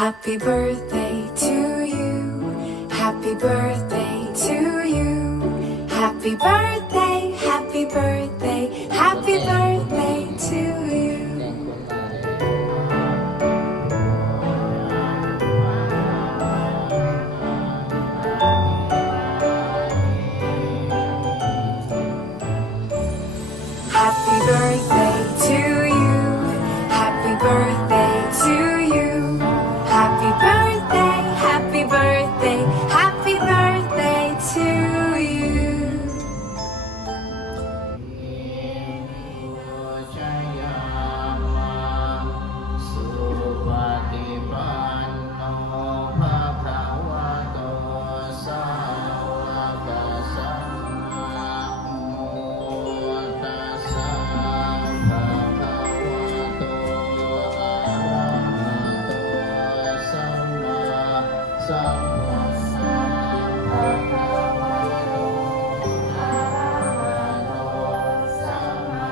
Happy birthday to you. Happy birthday to you. Happy birthday, happy birthday, happy birthday to you. Happy birthday to you. Happy birthday to you. Happy birthday, happy birthday, happy birthday to you. ชัยยามะสุปฏิปันโนภะคะวะโตสาวกสัมมาตัสสะภะคะวะโตอะระหะโตสัมมาสัมพุทธัสสะภะคะวะโตอะระหะโตสัมมา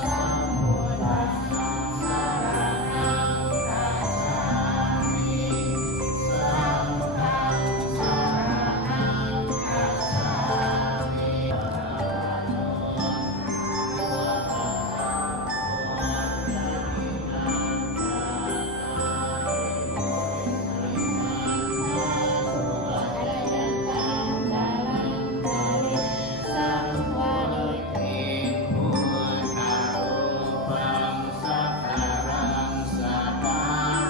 สัมพุทธัสสะสรณังคัจฉามิสังฆังสรณังคัจฉามิอิพุทธารูปังสัพพะรังสัทธา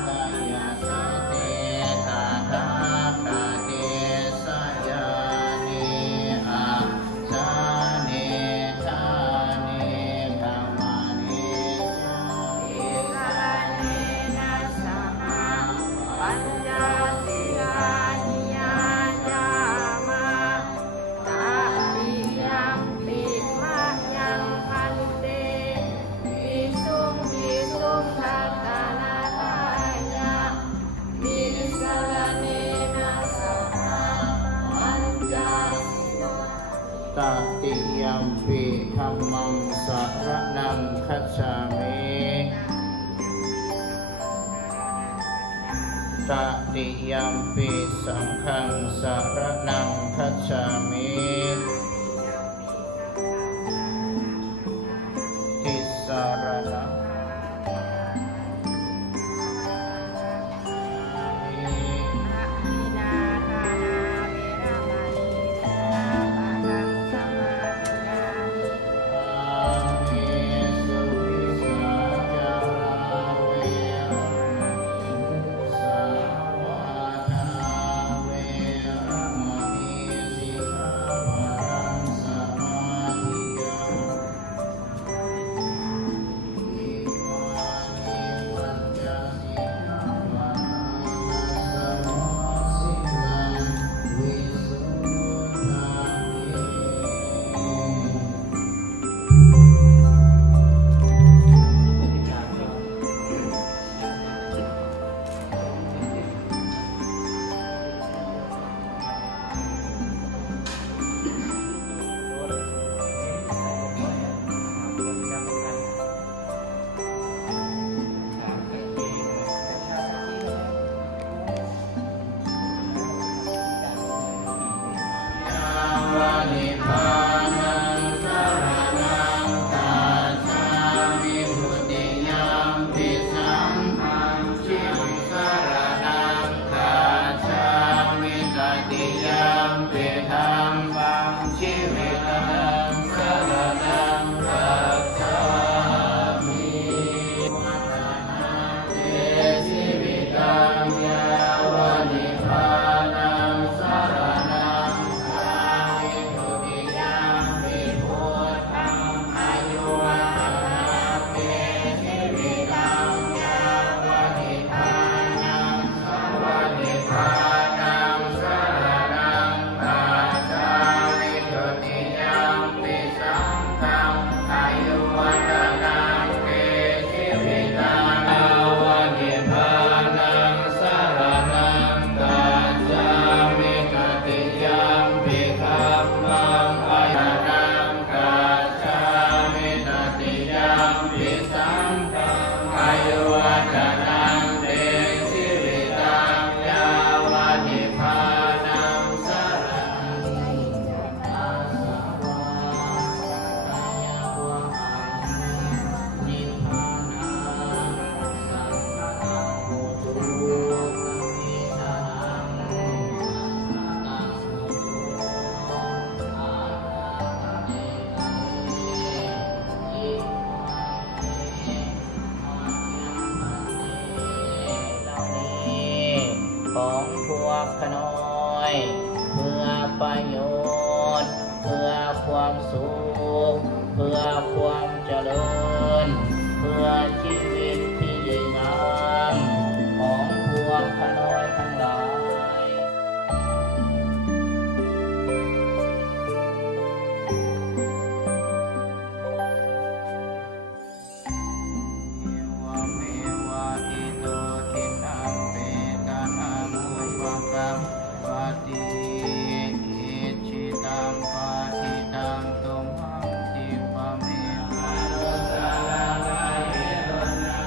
กายสเตตถาคติสยานิอาจานิธานิธรรมานิอิสรเนนะสหปัญญาสิลานิยาจามะตาติยัมปิมะยังพันเตวิสุงทัตตานาทายะวิสรเนนะสหปัญญาตติยัมปิธัมมังสรณังคัจฉามิตติยัมปิสังฆังสรณังคัจฉามิติสรณังนิพพานังสรณังคัจฉามิทุติยัมปิสังฆังชิสรณังคัจฉามิตติยัมปิธัมมังชิวิตังสรณังคัจฉามิวัฏฏาเตสิวิตังยาวนิพพานังสรณังอายุวัฒนังเตสิริตั ของพวกขน้อย เพื่อประโยชน์ เพื่อความสุข เพื่อความเจริญ เพื่อชีวิตที่ดีงามของพวกขน้อยทั้งหลาย เอวเมวะอิโตทินังเปตานังอุปกัปปติอิชิตังปะทิตังตุมหังคิปะเมวะสาราเอโตนะ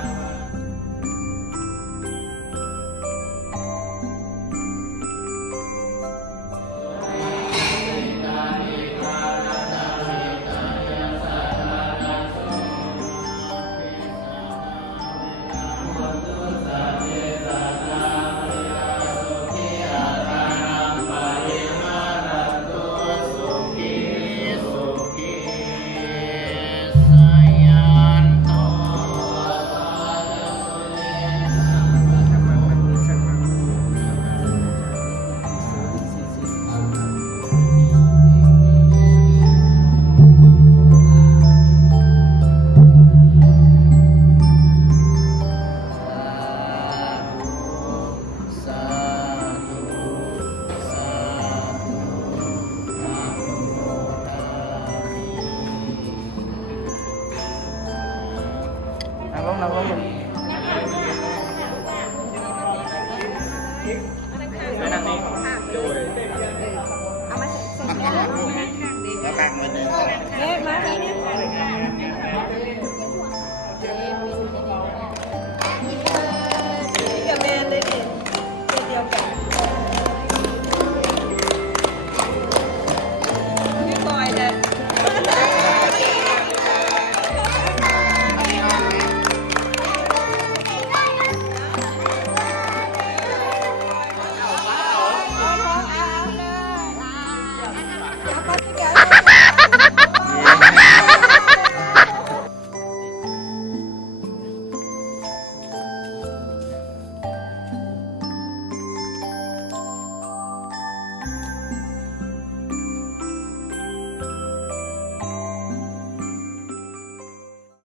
นั่งลงนั่งลง อะไร